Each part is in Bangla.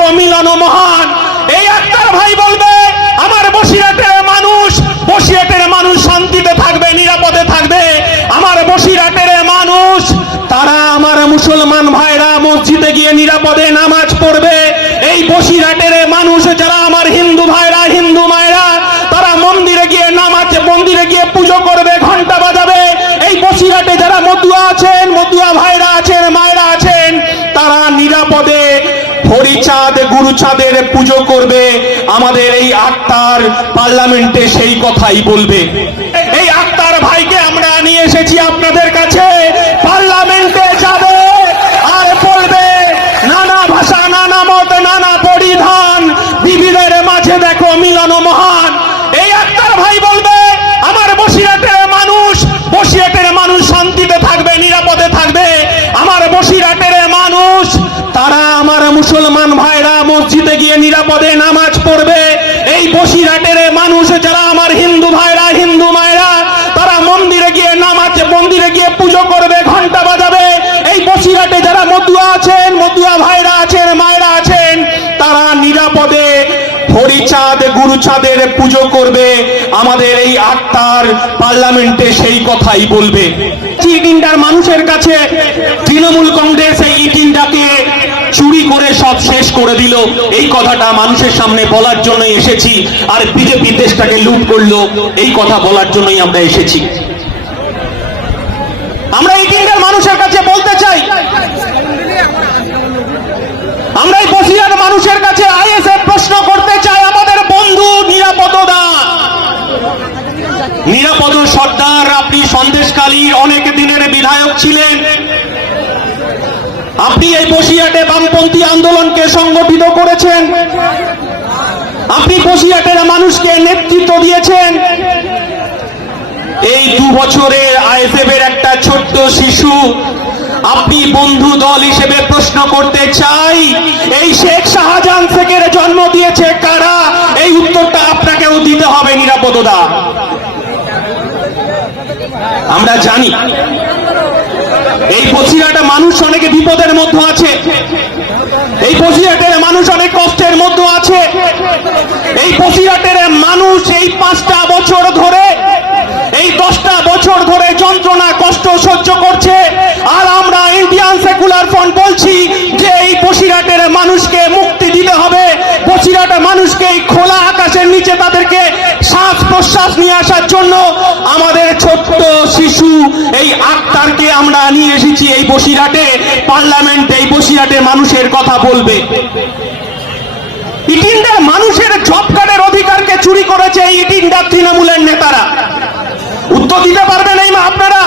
দেখো মিলন মহান। এই আক্তার ভাই বলবে আমার বসিরহাটের মানুষ শান্তিতে থাকবে, নিরাপদে থাকবে। আমার বসিরহাটের মানুষ, তারা আমার মুসলমান ভাইরা মসজিদে গিয়ে নিরাপদে নামাজ পড়বে। এই বসিরহাটের মানুষ যারা আমার হিন্দু ভাইরা, হিন্দু মায়েরা, তারা মন্দিরে গিয়ে পুজো করবে, ঘন্টা বাজাবে। এই বসিরহাটে যারা মতুয়া আছেন, মতুয়া ভাইরা আছেন, মায়েরা আছেন, তারা নিরাপদে হরিচাঁদ গুরুচাঁদের পুজো করবে। আমাদের এই আক্তার পার্লামেন্টে সেই কথাই বলবে। এই আক্তার ভাইকে আমরা নিয়ে এসেছি আপনাদের কাছে। পার্লামেন্টে যাবে আর বলবে নানা ভাষা, নানা মত, নানা পরিধান, বিবিধের মাঝে দেখো মিলন মহান। এই আক্তার ভাই বলবে আমার বসিরহাটের মানুষ শান্তিতে থাকবে, নিরাপদে থাকবে। আমার বসিরহাটের মানুষ, তারা আমার মুসলমান ভাইরা মসজিদে গিয়ে নিরাপদে নামাজ পড়বে। এই বসিরহাটের মানুষ যারা আমার হিন্দু ভাইরা, হিন্দু মায়েরা, তারা মন্দিরে গিয়ে পুজো করবে, ঘন্টা বাজাবে। এই বসিরহাটে যারা মতুয়া আছেন, মতুয়া ভাইরা আছেন, মায়েরা আছেন, তারা নিরাপদে হরিচাঁদ গুরুচাঁদের পুজো করবে। আমাদের এই আক্তার পার্লামেন্টে সেই কথাই বলবে। ইটিন্ডার মানুষের কাছে তৃণমূল কংগ্রেস এই ইটিন্ডাকে চুরি করে সব শেষ করে দিল, এই কথাটা মানুষের সামনে বলার জন্যই এসেছি। আর বিজেপি দেশটাকে লুট করলো, এই কথা বলার জন্যই আমরা এসেছি। আমরা ইটিন্ডার মানুষের কাছে বলতে চাই, আমরা এই বসিরহাট মানুষের কাছে আইএসএফ প্রশ্ন করতে চাই, আমাদের বন্ধু নিরাপদ সর্দার, আপনি সন্দেশখালীর অনেক দিনের বিধায়ক ছিলেন। আপনি এই বসিরহাটে বামপন্থী আন্দোলনকে সংগঠিত করেছেন, আপনি বসিরহাটের মানুষকে নেতৃত্ব দিয়েছেন। এই 2 বছরে আইএসএফ এর একটা ছোট্ট শিশু, আপনি বন্ধু দল হিসেবে প্রশ্ন করতে চাই, এই শেখ শাহজাহান শেখের জন্ম দিয়েছে কারা? এই উত্তরটা আপনাকেও দিতে হবে নিরাপদা। আমরা জানি এই বসিরহাটের মানুষ অনেক বিপদের মধ্যে আছে, এই বসিরহাটের মানুষ অনেক কষ্টের মধ্যে আছে। এই বসিরহাটের মানুষ এই 5টা বছর ধরে, এই 10টা বছর ধরে যন্ত্রণা কষ্ট সহ্য করছে। আর আমরা ইন্ডিয়ান সেকুলার ফ্রন্ট বলছি যে এই বসিরহাটের মানুষকে মুক্তি দিতে হবে। বসিরহাটের মানুষকে এই খোলা আকাশের নিচে তাদেরকে শ্বাস প্রশ্বাস নিয়ে আসার জন্য আমাদের ছোট্ট শিশু এই আক্তারকে আমরা নিয়ে এসেছি এই বসিরহাটে পার্লামেন্টে। এই বসিরহাটের মানুষের কথা বলবে। ইটিন্ডার মানুষের জব কার্ডের অধিকারকে চুরি করেছে এই ইটিন্ডার তৃণমূলের নেতারা। উত্তর দিতে পারবেন এই আপনারা?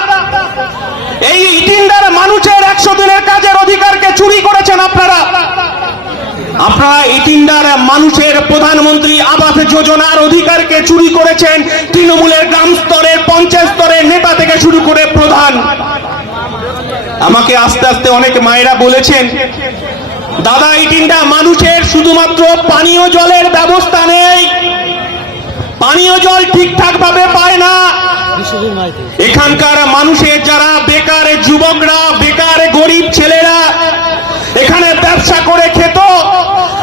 এই ইটিন্ডার মানুষের 100 দিনের কাজের অধিকারকে চুরি করেছেন আপনারা। আপনারা ইটিন্ডার মানুষের প্রধানমন্ত্রী আবাস যোজনার অধিকারকে চুরি করেছেন তৃণমূলের গ্রাম স্তরের, পঞ্চায়েত স্তরের নেতা থেকে শুরু করে প্রধান। আমাকে আস্তে আস্তে অনেক মায়েরা বলেছেন, দাদা ইটিন্ডা মানুষের শুধুমাত্র পানীয় জলের ব্যবস্থা নেই, পানীয় জল ঠিকঠাক ভাবে পায় না। এখানকার মানুষের যারা বেকার যুবকরা, বেকার গরিব ছেলেরা এখানে ব্যবসা করে খেত,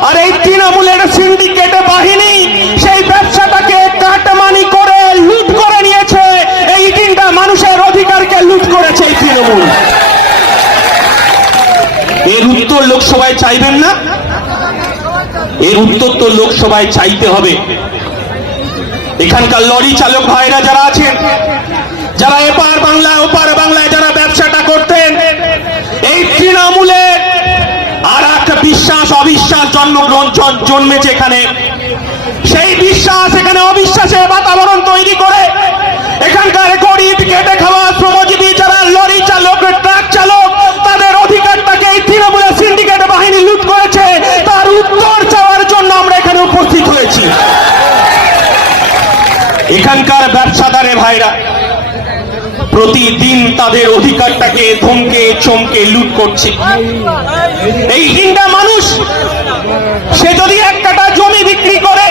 আর এই তৃণমূলের সিন্ডিকেট বাহিনী সেই ব্যবসাটাকে কাটমানি করে লুট করে নিয়েছে। এই তিনটা মানুষের অধিকারকে লুট করেছে এই তৃণমূল। এর উত্তর লোকসভায় চাইবেন না? এর উত্তর তো লোকসভায় চাইতে হবে। এখানকার লরি চালক ভাইরা যারা আছেন, যারা এপার বাংলা ওপার বাংলায় যারা ব্যবসাটা করতেন, এই তৃণমূলে আর একটা বিশ্বাস অবিশ্বাস জন্মেছে এখানে। সেই বিশ্বাস এখানে অবিশ্বাসের বাতাবরণ তৈরি করে এখানকার গরিব খেটে খাওয়া শ্রমজীবী যারা লরি চালক, ট্রাক চালক, তাদের অধিকারটাকে এই তৃণমূলের সিন্ডিকেট বাহিনী লুট করেছে। তার উত্তর চাওয়ার জন্য আমরা এখানে উপস্থিত হয়েছি। এখানকার ব্যবসাদারে ভাইরা প্রতিদিন তাদের অধিকারটাকে ধমকে চমকে লুট করছে। এই হিন্দা মানুষ সে যদি এক কাঠা জমি বিক্রি করে,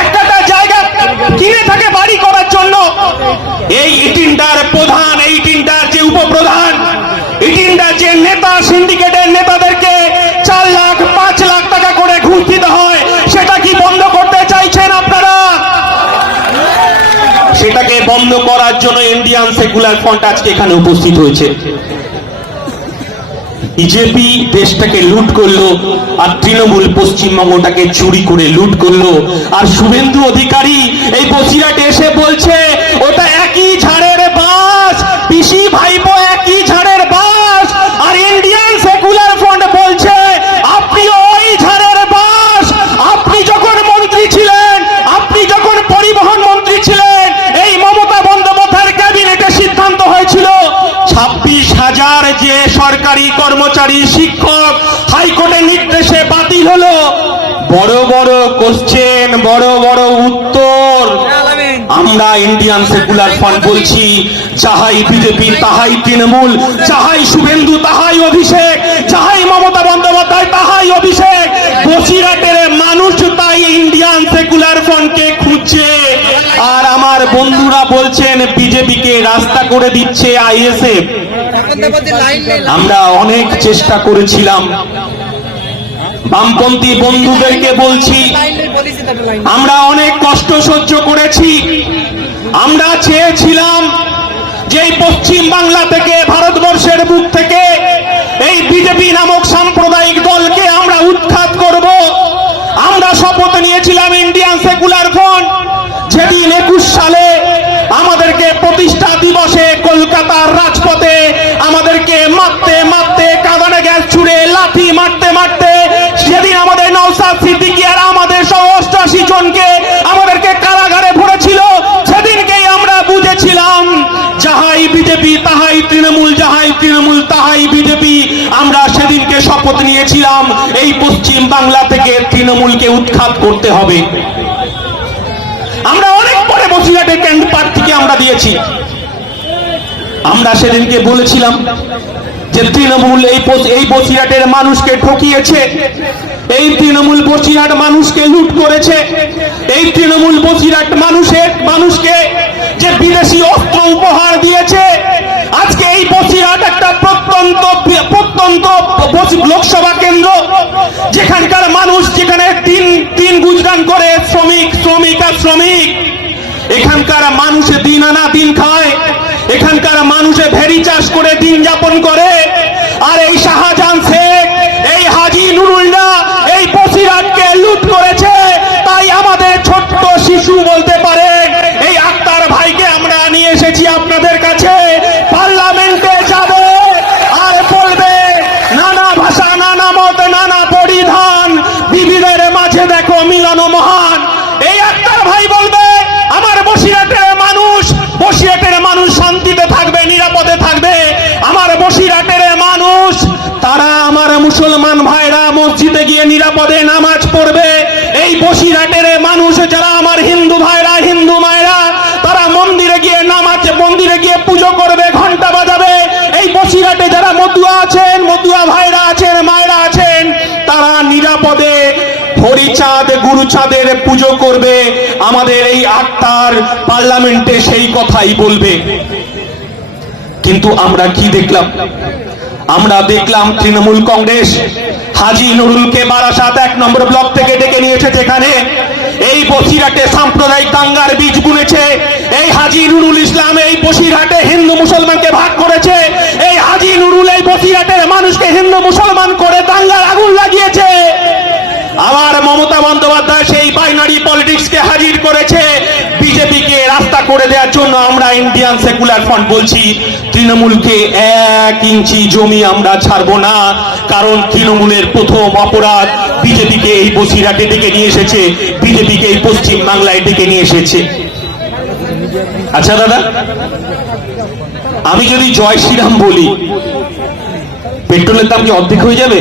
এক কাঠা জায়গা কিনে থাকে বাড়ি করার জন্য, এই ইটিন্ডার প্রধান, এই ইটিন্ডার যে উপপ্রধান, ইটিন্ডার যে নেতা, সিন্ডিকেটের নেতাদেরকে 4 লাখ 5 লাখ টাকা বন্ধ করার জন্য ইন্ডিয়ান সেকুলার ফ্রন্ট আজকে এখানে উপস্থিত হয়েছে। বিজেপি দেশটাকে লুট করলো আর তৃণমূল পশ্চিমবঙ্গটাকে চুরি করে লুট করলো। আর শুভেন্দু অধিকারী এই বসিরহাটে এসে বলছে ওটা একই ঝাড়ের বাস, পিসি ভাইপো একই ঝাড়ের বাস। আর ইন্ডিয়ান সেকুলার ফ্রন্ট বলছে আপনি ওই ঝাড়ের বাস। আপনি যখন মন্ত্রী ছিলেন, আপনি যখন পরিবহন মন্ত্রী ছিলেন, এই মমতা বন্দ্যোপাধ্যায়ের ক্যাবিনেটে সিদ্ধান্ত হয়েছিল 26,000 যে সরকারি কর্মচারী শিক্ষক হাইকোর্টের নির্দেশে বাতিল হলো। বড় বড় কোশ্চেন, বড় বড় উত্তর। আমরা ইন্ডিয়ান সেকুলার ফ্রন্ট বলছি যাহাই বিজেপি তাহাই তৃণমূল, যাহাই শুভেন্দু তাহাই অভিষেক, যাহাই মমতা বন্দ্যোপাধ্যায় তাহাই অভিষেক। বসিরহাটের মানুষ তাই ইন্ডিয়ান সেকুলার ফ্রন্টকে খুঁজছে। আর আমার বন্ধুরা বলছেন বিজেপিকে রাস্তা করে দিচ্ছে আইএসএফ। আমরা অনেক চেষ্টা করেছিলাম, বামপন্থী বন্ধুদেরকে বলছি আমরা অনেক কষ্ট সহ্য করেছি। আমরা চেয়েছিলাম যে পশ্চিম বাংলা থেকে, ভারতবর্ষের বুক থেকে এই বিজেপি নামক সাম্প্রদায়িক দলকে আমরা উৎখাত করব। আমরা শপথ নিয়েছিলাম ইন্ডিয়ান সেকুলার ফ্রন্ট, যেদিন 21 সালে আমাদেরকে প্রতিষ্ঠা দিবসে কলকাতার রাজপথে আমাদেরকে মারতে মারতে, কাঁদানে গ্যাস ছুড়ে লাথি মারতে মারতে, সেদিন আমাদের নওশাদ সিদ্দিকী আর আমাদের সহ 88 জনকে আমাদেরকে কারাগারে ভরেছিল। সেদিনকেই আমরা বুঝেছিলাম যাহাই বিজেপি তাহাই তৃণমূল, যাহাই তৃণমূল তাহাই বিজেপি। আমরা সেদিনকে শপথ নিয়েছিলাম এই পশ্চিম বাংলা থেকে তৃণমূলকে উৎখাত করতে হবে। আমরা অনেক পরে বসিরহাটে ক্যান্ড প্রার্থীকে আমরা দিয়েছি। আমরা সেদিনকে বলেছিলাম যে তৃণমূল এই বসিরহাটের মানুষকে ঠকিয়েছে, এই তৃণমূল বসিরহাট মানুষকে লুট করেছে, এই তৃণমূল বসিরহাট মানুষকে যে বিদেশি অস্ত্র উপহার দিয়েছে। আজকে এই বসিরহাট একটা প্রত্যন্ত লোকসভা কেন্দ্র, যেখানকার মানুষ, যেখানে দিন গুজরান করে শ্রমিক আর শ্রমিক। এখানকার মানুষে দিন আনা দিন খায়, এখানকার মানুষে ভেড়ি চাষ করে দিন যাপন করে। আর এই শাহজাহান শেখ, এই হাজি নুরুলরা এই বসিরহাটকে লুট করেছে। তাই আমাদের ছোট্ট শিশু বলতে পারে এই আক্তার ভাইকে আমরা নিয়ে এসেছি আপনাদের কাছে। পার্লামেন্টে যাবে আর বলবে নানা ভাষা, নানা মত, নানা পরিধান, বিবিধের মাঝে দেখো মিলন মহান। এই আক্তার ভাই বলবে আমার বসিরহাটের মানুষ শান্তিতে থাকবে, নিরাপদে থাকবে। আমার বসিরহাটের মানুষ, তারা আমার মুসলমান ভাইরা মসজিদে গিয়ে নিরাপদে নামাজ পড়বে। এই বসিরহাটের মানুষ যারা আমার হিন্দু ভাইরা, হিন্দু মায়েরা, তারা মন্দিরে গিয়ে পুজো করবে, ঘন্টা বাজাবে। এই বসিরহাটে যারা মতুয়া আছেন, মতুয়া ভাইরা আছেন, মায়েরা আছেন, তারা নিরাপদে হরিচাঁদ গুরুচাঁদের পুজো করবে। আমাদের এই আক্তার পার্লামেন্টে সেই কথাই বলবে। কিন্তু আমরা কি দেখলাম? আমরা দেখলাম তৃণমূল কংগ্রেস হাজি নুরুলকে বারাসাত 1 নম্বর ব্লক থেকে ডেকে নিয়ে এসেছে। এখানে এই বসিরহাটে সাম্প্রদায়িক দাঙ্গার বীজ বুনেছে। এই হাজি নুরুল ইসলাম এই বসিরহাটে হিন্দু মুসলমানকে ভাগ করেছে। এই হাজি নুরুল এই বসিরহাটের মানুষকে হিন্দু মুসলমান করে দাঙ্গার আগুন লাগিয়েছে। আবার মমতা বন্দ্যোপাধ্যায় সেই বাইনারি পলিটিক্সকে হাজির করেছে বিজেপিকে রাস্তা করে দেওয়ার জন্য। আমরা ইন্ডিয়ান সেকুলার ফ্রন্ট বলছি তৃণমূলকে 1 ইঞ্চি জমি আমরা ছাড়বো না। কারণ তৃণমূলের প্রথম অপরাধ বিজেপিকে এই বসিরহাটে ডেকে নিয়ে এসেছে, বিজেপিকে এই পশ্চিম বাংলায় ডেকে নিয়ে এসেছে। আচ্ছা দাদা, আমি যদি জয় শ্রীরাম বলি পেট্রোলের দাম কি অর্ধেক হয়ে যাবে?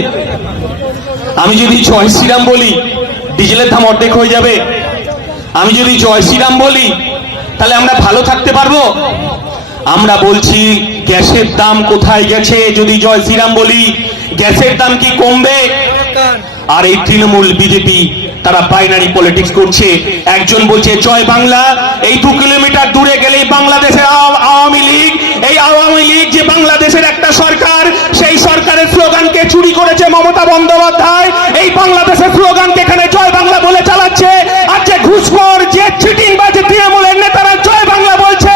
আমি যদি জয় শ্রীরাম বলি ডিজেলের দাম অর্ধেক হয়ে যাবে? আমি যদি জয় শ্রীরাম বলি তাহলে আমরা ভালো থাকতে পারবো? আমরা বলছি গ্যাসের দাম কোথায় গেছে? যদি জয় শ্রীরাম বলি গ্যাসের দাম কি কমবে? আর এই তৃণমূল বিজেপি তারা বাইনারি পলিটিক্স করছে। একজন বলছে জয় বাংলা, এই 2 কিলোমিটার দূরে গেলেই বাংলাদেশের আওয়ামী লীগ। এই আওয়ামী লীগ যে বাংলাদেশের একটা সরকার, সেই সরকারের স্লোগানকে চুরি করেছে মমতা বন্দ্যোপাধ্যায়। এই বাংলাদেশের স্লোগানকে এখানে জয় বাংলা বলে চালাচ্ছে। আর যে ঘুষখোর, যে চিটিংবাজ তৃণমূলের নেতারা জয় বাংলা বলছে,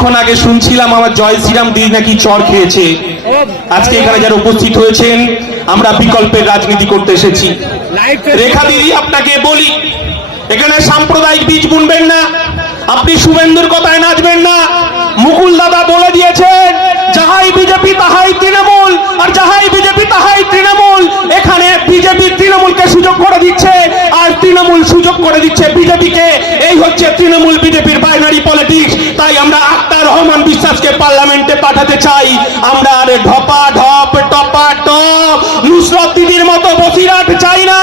কিছুক্ষণ আগে শুনছিলাম আমার জয় শ্রীরাম দিদি নাকি চর খেয়েছে। আজকে এখানে যারা উপস্থিত হয়েছেন আমরা বিকল্পের রাজনীতি করতে এসেছি। রেখা দিদি আপনাকে বলি, এখানে সাম্প্রদায়িক বীজ বুনবেন না, আপনি শুভেন্দুর কথায় নাচবেন না। মুকুল দাদা বলে দিয়েছেন যাহাই বিজেপি তাহাই তৃণমূল, আর যাহাই বিজেপি তাহাই তৃণমূল। এখানে বিজেপি তৃণমূলকে সুযোগ করে দিচ্ছে আর তৃণমূল সুযোগ করে দিচ্ছে বিজেপিকে। এই হচ্ছে তৃণমূল বিজেপির বাইনারি পলিটিক্স। তাই আমরা আক্তার রহমান বিশ্বাসকে পার্লামেন্টে পাঠাতে চাই। আমরা আর ঢপা ঢপ টপা টপ নুসরত দিদির মতো বসিরহাট চাই না।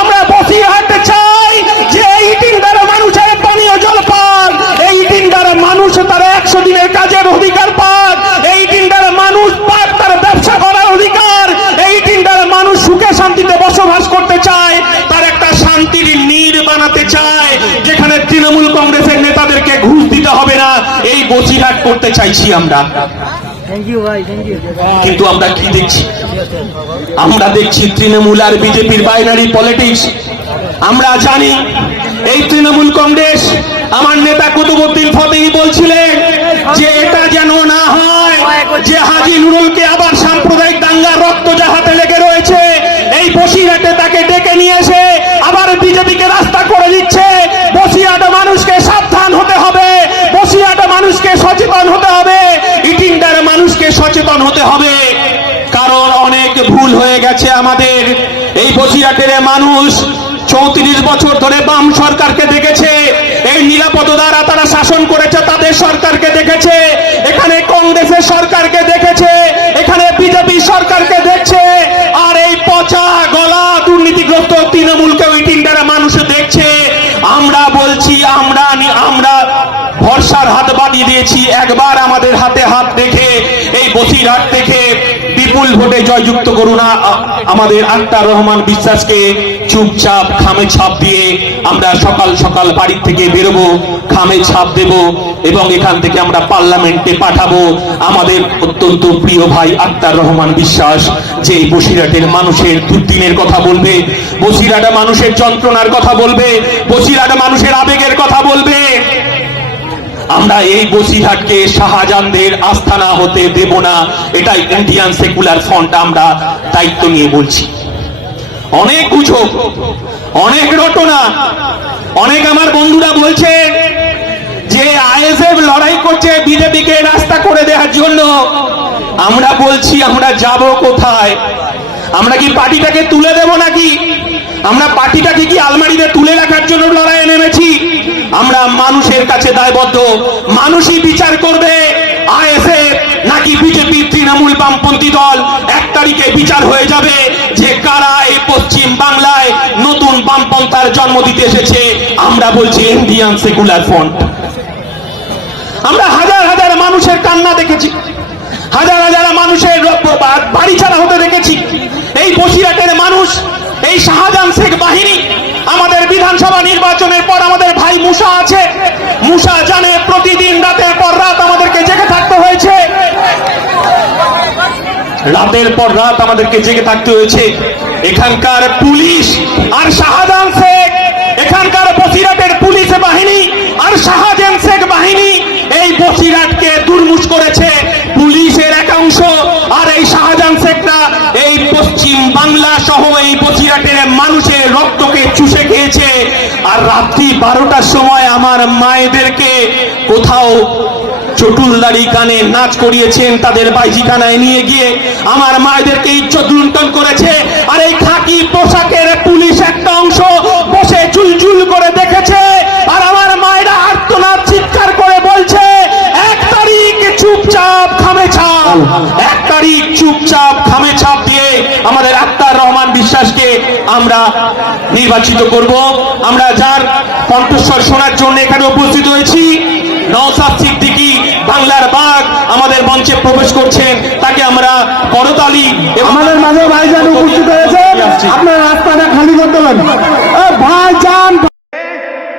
আমরা বসিরহাট চাই যে এই তিনটার মানুষের পানীয় জল পান, এই তিনটার মানুষ তার 100 দিনের কাজের অধিকার পান, এই তিনটার মানুষ পাক তার ব্যবসা করার অধিকার, এই তিনটার মানুষ সুখে শান্তিতে বসবাস করতে চায়, তার একটা শান্তির নীড় বানাতে চায় যেখানে তৃণমূল কংগ্রেসের নেতাদেরকে ঘুষ দিতে হবে না। এই বসিরহাট করতে চাইছি আমরা। কিন্তু আমরা কি দেখছি? আমরা দেখছি তৃণমূল আর বিজেপির বাইনারি পলিটিক্স। আমরা জানি এই তৃণমূল কংগ্রেস, আমার নেতা কুতুবউদ্দিন ফতেহি বলছিলেন যে এটা যেন না হয় যে হাজী নুরুলকে আবার সাম্প্রদায়িক দাঙ্গার রক্ত জাহাতে লেগে রয়েছে, এই বসিরহাটে তাকে ডেকে নিয়ে এসে আবার বিজেপিকে রাস্তা করে দিচ্ছে। বসিরহাট মানুষকে সাবধান হতে হবে, বসিরহাট মানুষকে সচেতন হতে হবে, ইটিন্ডার মানুষকে সচেতন হতে হবে। কারণ অনেক ভুল হয়ে গেছে আমাদের। এই বসিরহাটের মানুষ 34 বছর ধরে বাম সরকারকে দেখেছে, এই নিরাপদ দ্বারা তারা শাসন করেছে, তাদের সরকারকে দেখেছে, এখানে কংগ্রেসের সরকারকে দেখেছে, এখানে বিজেপি সরকারকে দেখছে, আর এই পচা গলা দুর্নীতিগ্রস্ত তৃণমূলকে ওই তিনটারা মানুষ দেখছে। আমরা বলছি আমরা ভরসার হাত বাড়িয়ে দিয়েছি। একবার আমাদের হাতে হাত রেখে এই বসিরহাট থেকে বিপুল ভোটে জয়যুক্ত করুন আমাদের আক্তার রহমান বিশ্বাসকে। চুপচাপ খামে ছাপ দিয়ে আমরা সকাল সকাল বাড়ি থেকে বেরোবো, খামে ছাপ দেব এবং এখান থেকে আমরা পার্লামেন্টে পাঠাবো আমাদের অত্যন্ত প্রিয় ভাই আক্তার রহমান বিশ্বাস, যে বসিরহাটের মানুষের দুর্দিনের কথা বলবে, বসিরহাট মানুষের যন্ত্রণার কথা বলবে, বসিরহাট মানুষের আবেগের কথা বলবে। আমরা এই বসিরহাটকে শাহজাহানদের আস্থানা হতে দেব না। এটাই ইন্ডিয়ান সেকুলার ফ্রন্ট আমরা দায়িত্ব নিয়ে বলছি। অনেক গুজব, অনেক রটনা, অনেক আমার বন্ধুরা বলছে যে আইএসএফ লড়াই করছে বিজেপিকে রাস্তা করে দেওয়ার জন্য। আমরা বলছি আমরা যাব কোথায়? আমরা কি পার্টিটাকে তুলে দেব নাকি? আমরা পার্টিটাকে কি আলমারিতে তুলে রাখার জন্য লড়াইয়ে নেমেছি? আমরা মানুষের কাছে দায়বদ্ধ। মানুষই বিচার করবে আইএসএফ নাকি বিজেপি তৃণমূল বামপন্থী দল। 1 তারিখে বিচার হয়ে যাবে যে কারা এই পশ্চিম বাংলায় নতুন বামপন্থার জন্ম দিতে এসেছে। আমরা বলছি ইন্ডিয়ান সেকুলার ফ্রন্ট। আমরা হাজার হাজার মানুষের কান্না দেখেছি, হাজার হাজার মানুষের বাড়ি ছাড়া হতে দেখেছি। এই বসিরহাটের মানুষ, এই শাহজাহান শেখ বাহিনী, আমাদের বিধানসভা নির্বাচনের পর আমাদের ভাই মুসা আছে, মুসা জানে প্রতিদিন রাতের পর রাত আমাদেরকে জেগে থাকতে হয়েছে, রাতের পর রাত আমাদেরকে জেগে থাকতে হয়েছে। এখানকার পুলিশ আর শাহজাহান শেখ, এখানকার বসিরহাটের পুলিশ বাহিনী আর শাহজাহান শেখ বাহিনী এই বসিরহাটকে দুর্মুষ করেছে। পুলিশের একাংশ আর এই শাহজাহান শেখরা এই পশ্চিম বাংলা সহ এই বসিরহাটের মানুষের রক্তকে চুষে খেয়েছে। আর রাত্রি 12টার সময় আমার মায়েদেরকে কোথাও চটুলদারি কানে নাচ করিয়েছেন, তাদের বাইজিখানায় নিয়ে গিয়ে আমার মায়েদেরকে ইজ্জত লুণ্ঠন করেছে। আর এই খাকি পোশাকের পুলিশ একটা অংশ বসে চুলচুল করে দেখেছে। আর আমার মায়েরা আর্তনাদ চিৎকার করে বলছে 1 তারিখ চুপচাপ খামে ছাপ, 1 তারিখ চুপচাপ খামে ছাপ দিয়ে আমাদের আক্তার রহমান বিশ্বাসকে আমরা নির্বাচিত করব। আমরা যার কণ্ঠস্বর শোনার জন্য এখানে উপস্থিত হয়েছি, নওশাদ সিদ্দিকী বাংলার বাঘ আমাদের মঞ্চে প্রবেশ করছেন, তাকে আমরা করতালি। আমাদের মাঝে ভাইজান উপস্থিত হয়েছে, আপনার রাস্তাটা খালি করতে পারেন ভাইজান।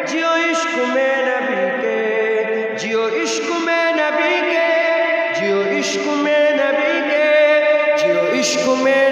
जियो इश्क में नबी के, जियो इश्क में नबी के, जियो इश्क में नबी के, जियो इश्क में